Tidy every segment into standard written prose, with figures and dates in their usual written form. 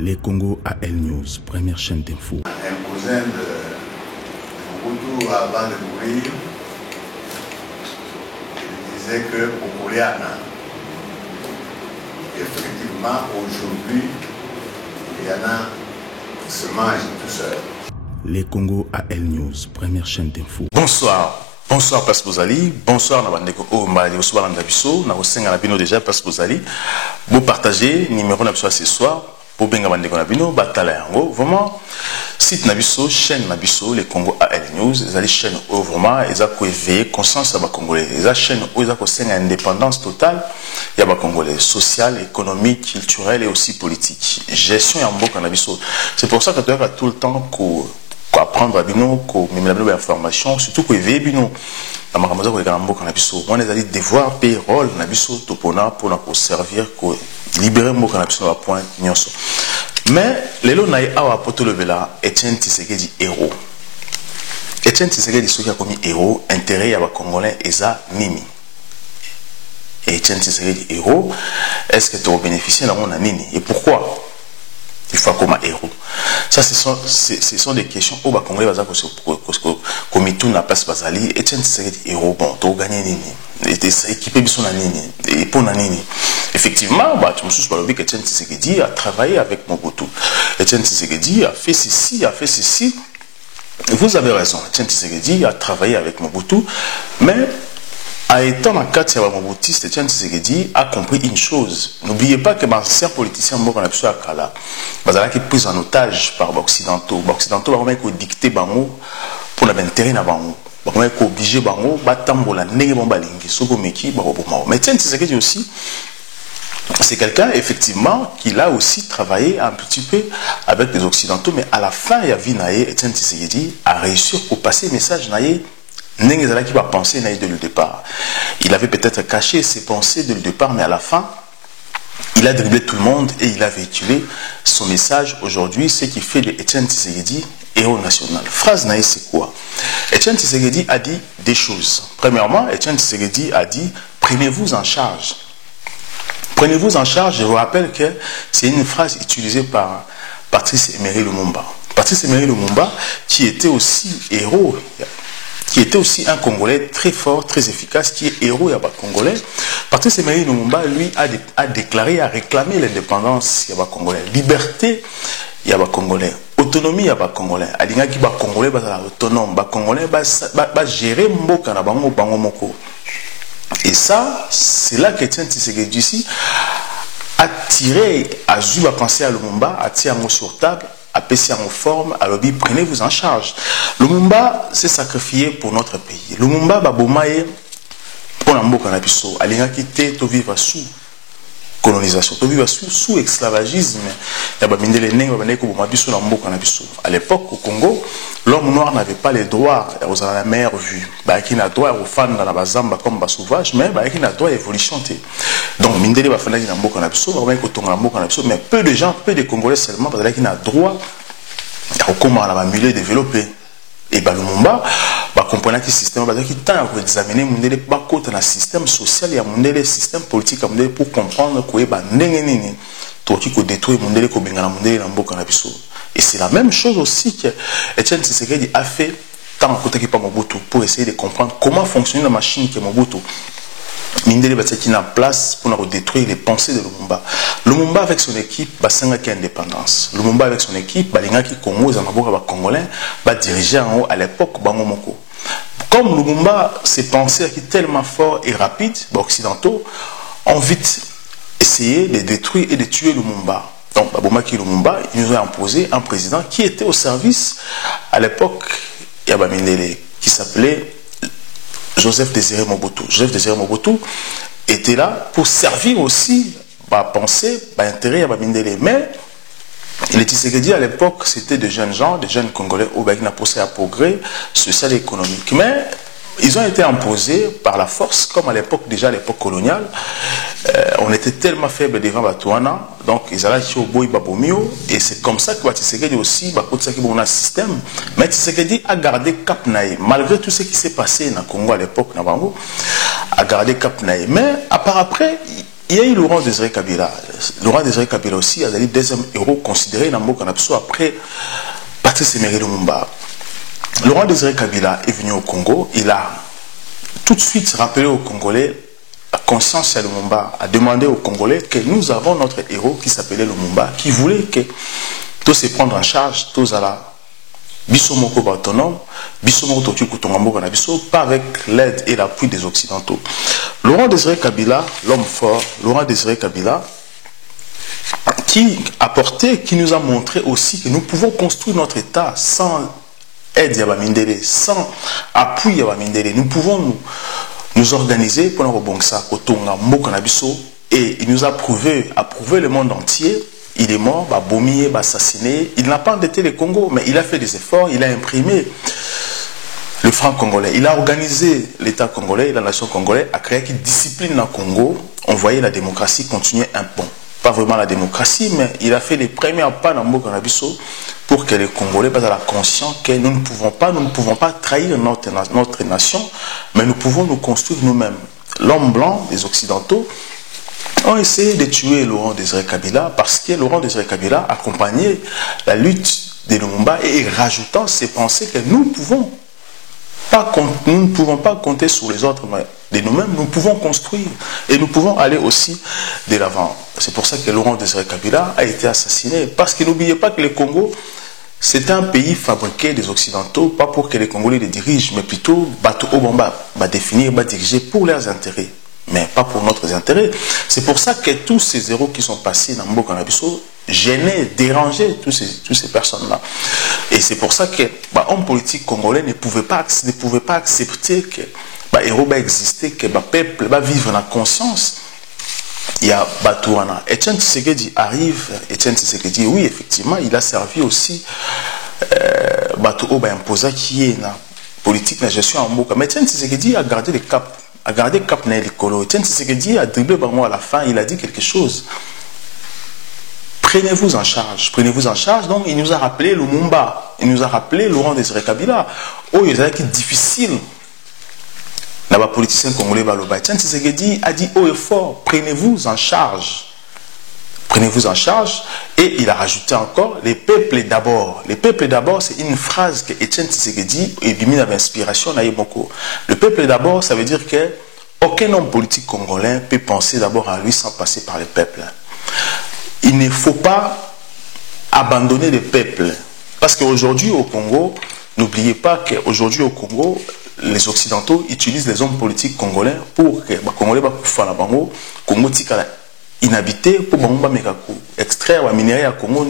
Les Congo AL News, première chaîne d'info. Un cousin de Mobutu, avant de mourir, il disait que Pokoleana, effectivement, aujourd'hui, il y en a qui se mangent tout seul. Les Congo AL News, première chaîne d'info. Bonsoir. Bonsoir parce que vous allez. Bonsoir Nabandeko Omali Oswala Ndabiso. Na Osenga Nabino déjà parce que vous allez. Vous partagez numéro Nabiso ce soir. Pour Benga Bandeko Nabino, Batala Yango. Vraiment, site Nabiso, chaîne Nabiso, les Congo AL News. Ils ont chaîne où vraiment, ils ont éveillé conscience à Congolais. Ils ont chaîne où ils ont une indépendance totale. Il y a Congolais, social, économique, culturel et aussi politique. Gestion Yambo Nabiso. C'est pour ça que tu as tout le temps apprendre à bino ko même la information surtout ko éveiller bino na makambo ko ekana mboka na biso on les allait devoir payer rôle na biso topona pour na ko servir ko libérer mboka na biso na point nyonso mais lelo na awa poto levela Etienne Tshisekedi héros Etienne Tshisekedi soki a commis héros intérêt ya ba congolais eza nini Etienne Tshisekedi héros est-ce que tu vas bénéficier na mon nini et pourquoi il faut comme un héros. Ça, ce sont des questions où les Congolais vont comme tout n'a pas ce bazali. Et tiens, c'est héros. Bon, tu as gagné nini. Et tu es équipé de son nini. Et pour nini. Effectivement, tu me souviens que Etienne Tshisekedi a travaillé avec Mobutu. Etienne Tshisekedi a fait ceci, a fait ceci. Vous avez raison. Etienne Tshisekedi a travaillé avec Mobutu, mais à étant dans le cadre de Mobutu, Etienne Tshisekedi a compris une chose. N'oubliez pas que l'ancien politicien Mboko na biso ya kala, bazala qui pris en otage par les Occidentaux. Les Occidentaux ont dicté bango pour l'intérêt na bango. Ils ont obligé bango batambola ndenge bon balingi soko meki ba roboma. Mais Etienne Tshisekedi aussi, c'est quelqu'un effectivement qui a aussi travaillé un petit peu avec les Occidentaux, mais à la fin il y a vu naé Etienne Tshisekedi a réussi pour passer message naé. N'engezala qui va penser dès le départ. Il avait peut-être caché ses pensées dès le départ, mais à la fin, il a dribblé tout le monde et il a véhiculé son message aujourd'hui, ce qui fait de Etienne Tshisekedi héros national. Phrase naïe, c'est quoi? Etienne Tshisekedi a dit des choses. Premièrement, Etienne Tshisekedi a dit prenez-vous en charge. Prenez-vous en charge. Je vous rappelle que c'est une phrase utilisée par Patrice Emery Lumumba. Patrice Emery Lumumba, qui était aussi héros, qui était aussi un Congolais très fort, très efficace, qui est héros Yaba Congolais. Patrice Emery Lumumba, lui, a déclaré, a réclamé l'indépendance Yaba Congolais, liberté Yaba Congolais, autonomie Yaba Congolais. Alinga ki ba Congolais ba autonome, ba Congolais ba gérer mboka na bango bango moko. Et ça, c'est là qu'Etienne Tshisekedi ici a tiré, a dû penser à Lumumba, a tiré un mot sur table. Apprécier en forme, alors prenez-vous en charge. Lumumba s'est sacrifié pour notre pays. Lumumba babomaye pour l'amboka na biso. Alinga kite to vivre sous colonisation, to vivre sous esclavagisme. Ya babindele nenga babandeko boma biso na mboka na biso. À l'époque au Congo, l'homme noir n'avait pas les droits aux la meilleure vue. Ba qui n'a droit aux femmes dans la bazamba comme ba sauvage, mais ba qui n'a droit à évolution. Donc mindele ba fana na mboka na biso, ba ko tonga na mboka na biso, mais peu de gens, peu de Congolais seulement parce qu'il n'a droit à comment la milieu développé. Et bah Lumumba, bah comprenant que le système bah qui tend à examiner mondele ba côté dans système social et mondele système politique mondele pour comprendre que bah ndenge nini to qui ko détruire mondele ko benga na mondele na mboka na biso. Et c'est la même chose aussi que Etienne Tshisekedi a fait tant à côté qui pas Mobutu pour essayer de comprendre comment fonctionne la machine qui est Mobutu. Mindele qui est en place pour détruire les pensées de Lumumba. Lumumba avec son équipe, Basenga qui a indépendance. Lumumba avec son équipe, Balinga qui Congo, Zamaboka Congolais, diriger en haut à l'époque Bangomoko. Comme Lumumba, ses pensées qui sont tellement fortes et rapides, les Occidentaux ont vite essayé de détruire et de tuer Lumumba. Donc, Babomaki Lumumba, ils nous ont imposé un président qui était au service à l'époque, Yaba Mindele, qui s'appelait Joseph Désiré Mobutu. Joseph Désiré Mobutu était là pour servir aussi penser, intérêt à Babindele. Mais les Tshisekedi à l'époque, c'était de jeunes gens, des jeunes Congolais au Bagina poussé à progrès social et économique. Mais ils ont été imposés par la force, comme à l'époque, déjà à l'époque coloniale. On était tellement faible devant Batouana, donc ils allaient chez Oboy Babomio, et c'est comme ça que Tshisekedi aussi, un système. Mais Tshisekedi a gardé Cap Naï, malgré tout ce qui s'est passé dans le Congo à l'époque, a gardé Cap Naï. Mais à part après, il y a eu Laurent Désiré Kabila. Laurent Désiré Kabila aussi a le deuxième héros considéré dans Mboka Nabiso après Patrice Emery Lumumba. Laurent Désiré Kabila est venu au Congo. Il a tout de suite rappelé aux Congolais, la conscience à Lumumba, a demandé aux Congolais que nous avons notre héros qui s'appelait Lumumba, qui voulait que tous se prendre en charge, tous à la Bissomoko autonome, Bissomoko Tokutongambo Nabiso, pas avec l'aide et l'appui des Occidentaux. Laurent Désiré Kabila, l'homme fort, Laurent Désiré Kabila, qui a porté, qui nous a montré aussi que nous pouvons construire notre État sans aide Yabamindele, sans appui Yabamindele. Nous pouvons nous organiser pour nous rebondir Kotonga Mboka Nabiso, et il nous a prouvé le monde entier. Il est mort, bombé, assassiné. Il n'a pas endetté le Congo, mais il a fait des efforts, il a imprimé le franc congolais. Il a organisé l'État congolais, la nation congolaise, a créé une discipline dans le Congo. On voyait la démocratie continuer un peu. Pas vraiment la démocratie, mais il a fait les premiers pas dans Mboka Nabiso pour que les Congolais soient conscients que nous ne pouvons pas trahir notre nation, mais nous pouvons nous construire nous-mêmes. L'homme blanc des Occidentaux ont essayé de tuer Laurent Désiré Kabila parce que Laurent Désiré Kabila accompagnait la lutte de Lumumba et rajoutant ses pensées que nous ne pouvons pas compter sur les autres, mais de nous-mêmes, nous pouvons construire et nous pouvons aller aussi de l'avant. C'est pour ça que Laurent Désiré Kabila a été assassiné, parce que n'oubliez pas que le Congo, c'est un pays fabriqué des Occidentaux, pas pour que les Congolais les dirigent, mais plutôt Bato Obamba va définir, va diriger pour leurs intérêts, mais pas pour notre intérêt. C'est pour ça que tous ces héros qui sont passés dans Mboka Nabiso gênaient, dérangeaient toutes ces personnes-là. Et c'est pour ça que l'homme politique congolais ne pouvait pas accepter que les héros existaient, que le peuple va vivre dans la conscience. Il y a Batouana. Etienne Tshisekedi arrive, Etienne Tshisekedi, oui, effectivement, il a servi aussi Batou Oba imposa qui est dans la politique, la gestion en Mboka. Mais Etienne Tshisekedi a gardé le cap. A gardé le cap dans l'écolo. Etienne Tshisekedi a dribblé par moi à la fin, il a dit quelque chose. Prenez-vous en charge, prenez-vous en charge. Donc, il nous a rappelé Lumumba, il nous a rappelé Laurent Désiré Kabila. Oh, il a été difficile. Là-bas, politicien congolais, Etienne Tshisekedi a dit haut et fort, prenez-vous en charge. Prenez-vous en charge. Et il a rajouté encore, les peuples d'abord. Les peuples d'abord, c'est une phrase que Etienne Tshisekedi est mis dans l'inspiration d'Aïboko. Le peuple d'abord, ça veut dire que aucun homme politique congolais peut penser d'abord à lui sans passer par le peuple. Il ne faut pas abandonner le peuple. Parce qu'aujourd'hui au Congo, n'oubliez pas qu'aujourd'hui au Congo, les Occidentaux utilisent les hommes politiques congolais pour que les Congolais soient dans le Congo, Congo tika inhabité, pour extraire les minéraux à Congo,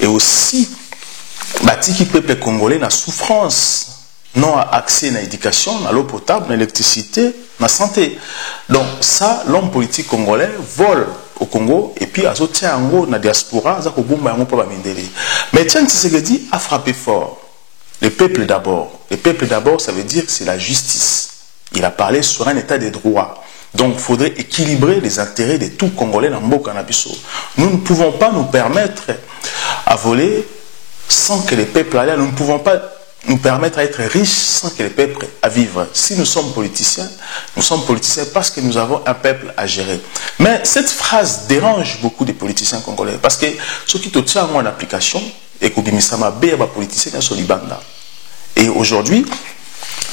et aussi, le peuple congolais na souffrance, non à accès à l'éducation, à l'eau potable, à l'électricité, à la santé. Donc ça, l'homme politique congolais vole au Congo et puis à soutien en gros dans la diaspora, ça bomba en pas mindeli. Mais Etienne Tshisekedi a frappé fort. Le peuple d'abord. Le peuple d'abord, ça veut dire que c'est la justice. Il a parlé sur un état de droit. Donc, il faudrait équilibrer les intérêts de tout Congolais dans Mboka Nabiso. Nous ne pouvons pas nous permettre à voler sans que les peuples aillent. Nous ne pouvons pas nous permettre à être riches sans que les peuples à vivre. Si nous sommes politiciens parce que nous avons un peuple à gérer. Mais cette phrase dérange beaucoup des politiciens congolais parce que ceux qui te tiennent en application et que Bimisama Béba politicien sur Libanda. Et aujourd'hui,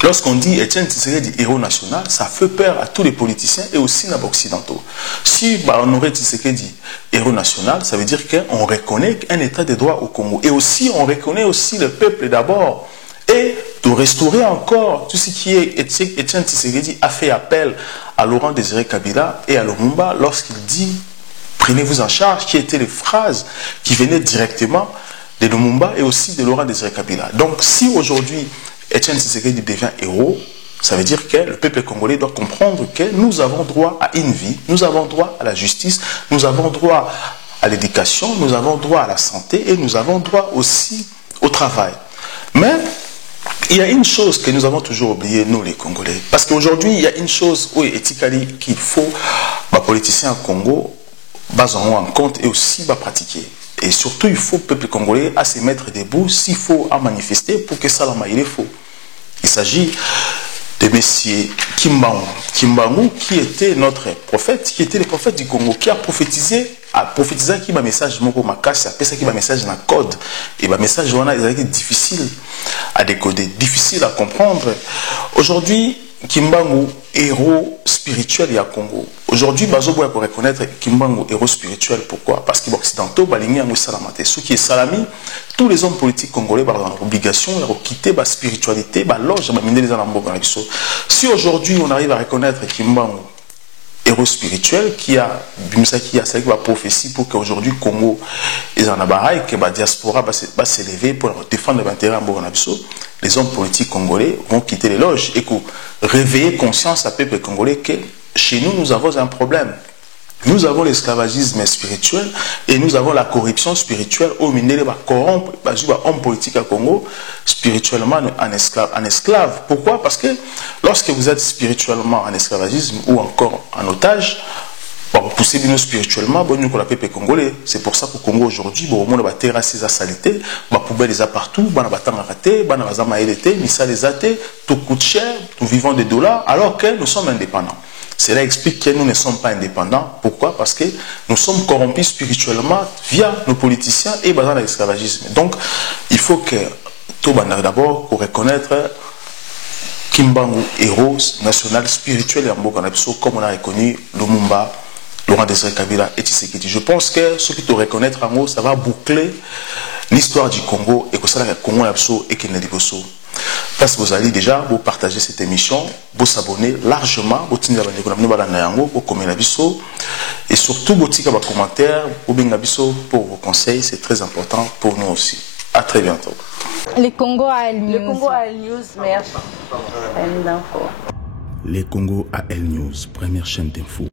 lorsqu'on dit Etienne Tshisekedi dit héros national, ça fait peur à tous les politiciens et aussi aux occidentaux. Si on aurait Tshisekedi héros national, ça veut dire qu'on reconnaît un état de droit au Congo. Et aussi, on reconnaît aussi le peuple d'abord. Et de restaurer encore tout ce qui est Etienne Tshisekedi a fait appel à Laurent Désiré Kabila et à Lumumba lorsqu'il dit prenez-vous en charge, qui étaient les phrases qui venaient directement de Lumumba et aussi de Laurent Désiré Kabila. Donc si aujourd'hui Etienne Tshisekedi devient héros, ça veut dire que le peuple congolais doit comprendre que nous avons droit à une vie, nous avons droit à la justice, nous avons droit à l'éducation, nous avons droit à la santé et nous avons droit aussi au travail. Mais il y a une chose que nous avons toujours oubliée, nous les Congolais. Parce qu'aujourd'hui, il y a une chose qu'il faut, les politiciens au Congo, en compte et aussi pratiquer. Et surtout, il faut le peuple congolais à se mettre debout s'il faut à manifester pour que ça il est faux. Il s'agit de Messieurs Kimbangu. Kimbangu, qui était notre prophète, qui était le prophète du Congo, qui a prophétisé qui va message moko makasi, après ça qui va message dans code, et va message on a difficile à décoder, difficile à comprendre. Aujourd'hui, Kimbangu, héros spirituel ya Congo. Aujourd'hui, bazo boya pour reconnaître Kimbangu, héros spirituel. Pourquoi? Parce que les occidentaux, balingi yango salamate. Ceux qui est salami, tous les hommes politiques congolais ont l'obligation de quitter la spiritualité, la loge, la mine des alamboga. Si aujourd'hui on arrive à reconnaître Kimbangu, héros spirituel, qui a la prophétie pour qu'aujourd'hui Congo est en abarai, que la diaspora va s'élever pour défendre l'intérêt en Bourg-Nabiso, les hommes politiques congolais vont quitter les loges et pour réveiller conscience à peuple congolais que chez nous, nous avons un problème. Nous avons l'esclavagisme spirituel et nous avons la corruption spirituelle au minéré va corrompre les hommes politiques à Congo spirituellement en esclave. Pourquoi? Parce que lorsque vous êtes spirituellement en esclavagisme ou encore en otage, vous poussez bien spirituellement, nous qu'on peuple congolais. C'est pour ça qu'au Congo aujourd'hui, bon, on a terrassé sa saleté, bah poubelle les a partout, bah na batanga raté, bah na bazama élité, misa les athées, tout coûte cher, nous vivons des dollars, alors que nous sommes indépendants. Cela explique que nous ne sommes pas indépendants. Pourquoi? Parce que nous sommes corrompus spirituellement via nos politiciens et basés dans l'esclavagisme. Donc, il faut que tout d'abord pour reconnaître Kimbangu, héros national spirituel et en Bourg-Nabiso, comme on a reconnu Lumumba, Laurent Désiré Kabila et Tshisekedi. Je pense que ceux qui te reconnaître en haut, ça va boucler l'histoire du Congo et que ça va Congo et qu'il ne dit pas. Parce que vous allez déjà vous partager cette émission, vous s'abonner largement, vous tenir et surtout vous tirer vos commentaires, pour vos conseils, c'est très important pour nous aussi. À très bientôt. Les Congo à El News. Le Congo à El News, merci. Les Congo à El News, première chaîne d'info.